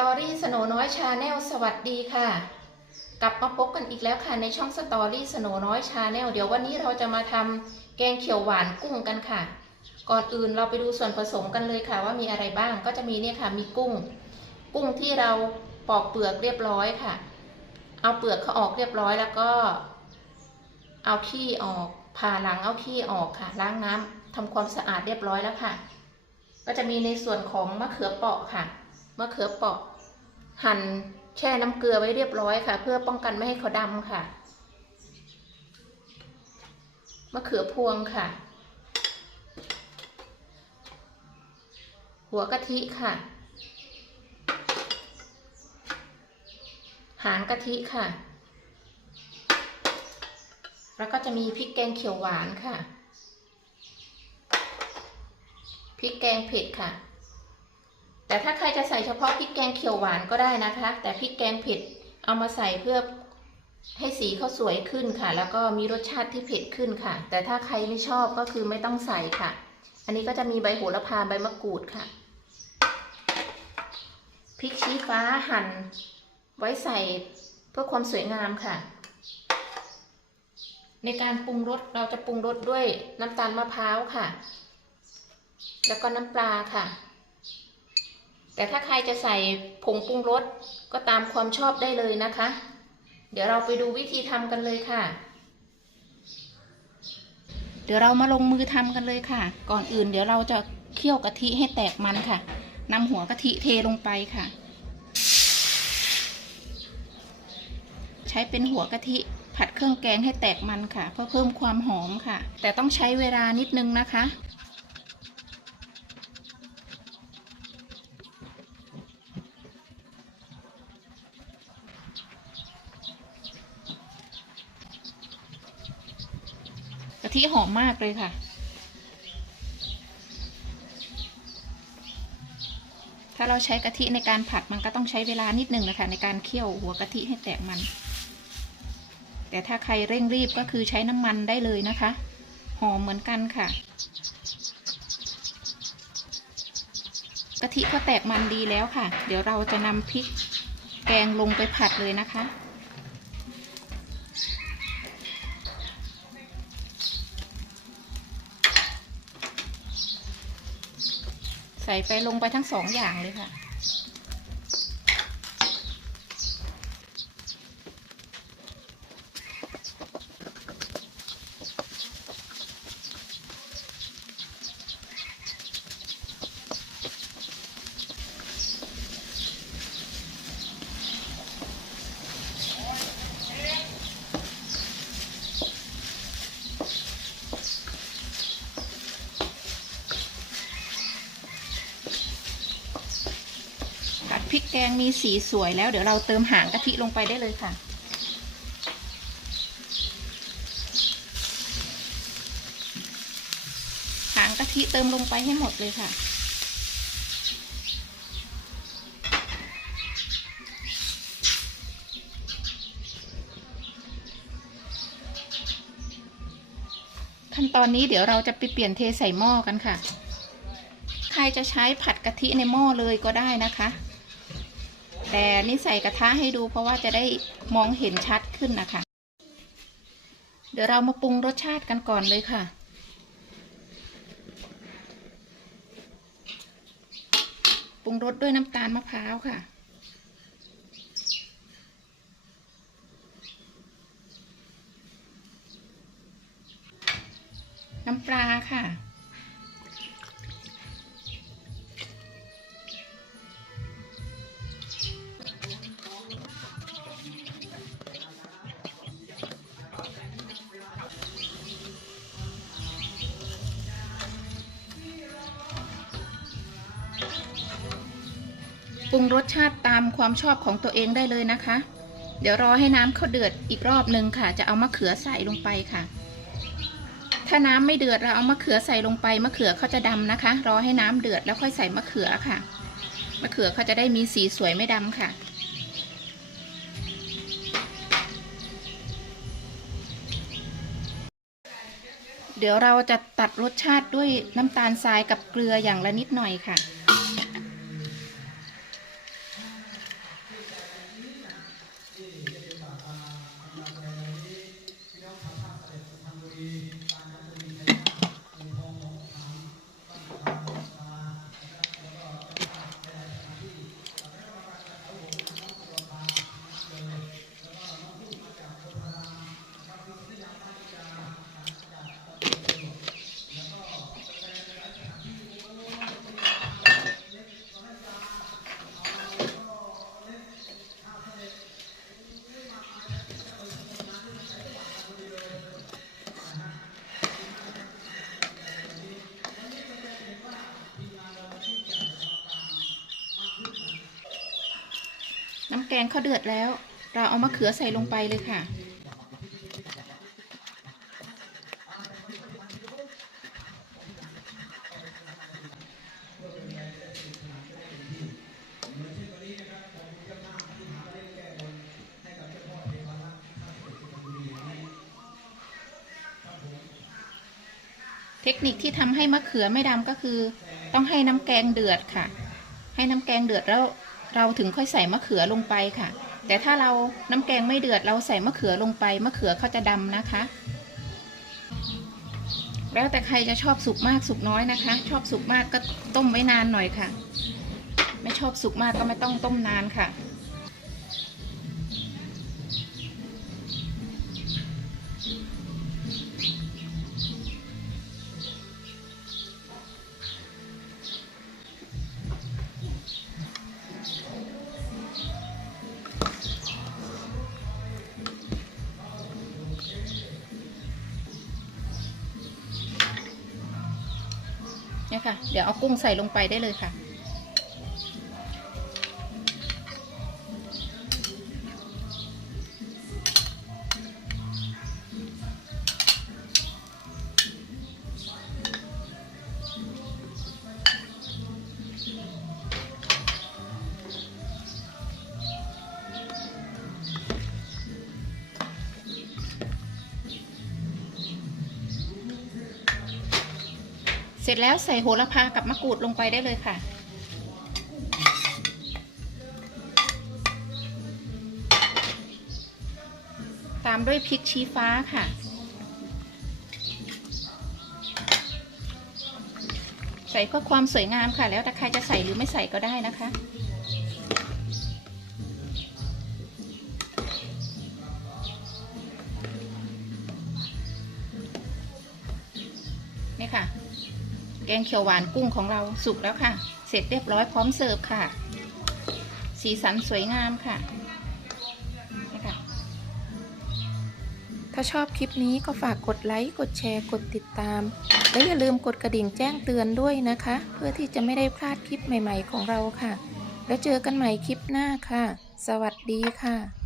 ตอรี่สโนน้อยชาแนลสวัสดีค่ะ กลับมาพบกันอีกแล้วค่ะในช่องสตอรี่สโนน้อยชาแนลเดี๋ยววันนี้เราจะมาทำแกงเขียวหวานกุ้งกันค่ะ ก่อนอื่นเราไปดูส่วนผสมกันเลยค่ะว่ามีอะไรบ้างก็จะมีเนี่ยค่ะมีกุ้ง กุ้งที่เราปอกเปลือกเรียบร้อยค่ะ เอาเปลือกเขาออกเรียบร้อยแล้วก็ เอาขี้ออกผ่าหลังเอาขี้ออกค่ะ ล้างน้ำทำความสะอาดเรียบร้อยแล้วค่ะ ก็จะมีในส่วนของมะเขือเปราะค่ะ มะเขือเปราะหั่นแช่น้ำเกลือไว้เรียบร้อยค่ะ เพื่อป้องกันไม่ให้เขาดำค่ะ มะเขือพวงค่ะ หัวกะทิค่ะ หางกะทิค่ะ แล้วก็จะมีพริกแกงเขียวหวานค่ะ พริกแกงเผ็ดค่ะ แต่ถ้าใครจะใส่เฉพาะพริกแกงเขียวหวานก็ได้นะคะ แต่พริกแกงเผ็ดเอามาใส่เพื่อให้สีเขาสวยขึ้นค่ะ แล้วก็มีรสชาติที่เผ็ดขึ้นค่ะ แต่ถ้าใครไม่ชอบก็คือไม่ต้องใส่ค่ะ อันนี้ก็จะมีใบโหระพาใบมะกรูดค่ะพริกชี้ฟ้าหั่น ไว้ใส่เพื่อความสวยงามค่ะ ในการปรุงรสเราจะปรุงรสด้วยน้ำตาลมะพร้าวค่ะ แล้วก็น้ำปลาค่ะ แต่ถ้าใครจะใส่ผงปรุงรสก็ตามความชอบได้เลยนะคะ เดี๋ยวเราไปดูวิธีทำกันเลยค่ะ เดี๋ยวเรามาลงมือทำกันเลยค่ะ ก่อนอื่นเดี๋ยวเราจะเคี่ยวกะทิให้แตกมันค่ะนำหัวกะทิเทลงไปค่ะ ใช้เป็นหัวกะทิผัดเครื่องแกงให้แตกมันค่ะ เพื่อเพิ่มความหอมค่ะ แต่ต้องใช้เวลานิดนึงนะคะ ทิหอมมากเลยค่ะ ถ้าเราใช้กะทิในการผัดมันก็ต้องใช้เวลานิดนึงนะคะในการเคี่ยวหัวกะทิให้แตกมัน แต่ถ้าใครเร่งรีบก็คือใช้น้ำมันได้เลยนะคะ หอมเหมือนกันค่ะกะทิก็แตกมันดีแล้วค่ะ เดี๋ยวเราจะนำพริกแกงลงไปผัดเลยนะคะ ใส่ไปลงไปทั้งสองอย่างเลยค่ะ งมีสีสวยแล้ว เดี๋ยวเราเติมหางกะทิลงไปได้เลยค่ะ หางกะทิเติมลงไปให้หมดเลยค่ะขั้นตอนนี้เดี๋ยวเราจะไปเปลี่ยนเทใส่หม้อกันค่ะ ใครจะใช้ผัดกะทิในหม้อเลยก็ได้นะคะ แต่นี่ใส่กระทะให้ดูเพราะว่าจะได้มองเห็นชัดขึ้นนะคะ เดี๋ยวเรามาปรุงรสชาติกันก่อนเลยค่ะ ปรุงรสด้วยน้ำตาลมะพร้าวค่ะน้ำปลาค่ะ ปรุงรสชาติตามความชอบของตัวเองได้เลยนะคะ เดี๋ยวรอให้น้ำเขาเดือดอีกรอบหนึ่งค่ะ จะเอามะเขือใส่ลงไปค่ะ ถ้าน้ำไม่เดือดเราเอามะเขือใส่ลงไปมะเขือเขาจะดำนะคะ รอให้น้ำเดือดแล้วค่อยใส่มะเขือค่ะ มะเขือเขาจะได้มีสีสวยไม่ดำค่ะเดี๋ยวเราจะตัดรสชาติด้วยน้ำตาลทรายกับเกลืออย่างละนิดหน่อยค่ะ งเขาเดือดแล้ว เราเอามะเขือใส่ลงไปเลยค่ะ เทคนิคที่ทำให้มะเขือไม่ดำก็คือ ต้องให้น้ำแกงเดือดค่ะ ให้น้ำแกงเดือดแล้ว เราถึงค่อยใส่มะเขือลงไปค่ะ แต่ถ้าเราน้ำแกงไม่เดือดเราใส่มะเขือลงไป มะเขือเขาจะดำนะคะ แล้วแต่ใครจะชอบสุกมากสุกน้อยนะคะ ชอบสุกมากก็ต้มไว้นานหน่อยค่ะ ไม่ชอบสุกมากก็ไม่ต้องต้มนานค่ะ เนี่ยค่ะ เดี๋ยวเอากุ้งใส่ลงไปได้เลยค่ะ เสร็จแล้วใส่โหระพากับมะกรูดลงไปได้เลยค่ะ ตามด้วยพริกชี้ฟ้าค่ะ ใส่เพื่อความสวยงามค่ะ แล้วแต่ใครจะใส่หรือไม่ใส่ก็ได้นะคะ แกงเขียวหวานกุ้งของเราสุกแล้วค่ะ เสร็จเรียบร้อยพร้อมเสิร์ฟค่ะ สีสันสวยงามค่ะนี่ค่ะ ถ้าชอบคลิปนี้ก็ฝากกดไลค์ กดแชร์ กดติดตาม และอย่าลืมกดกระดิ่งแจ้งเตือนด้วยนะคะ เพื่อที่จะไม่ได้พลาดคลิปใหม่ ๆ ของเราค่ะ แล้วเจอกันใหม่คลิปหน้าค่ะ สวัสดีค่ะ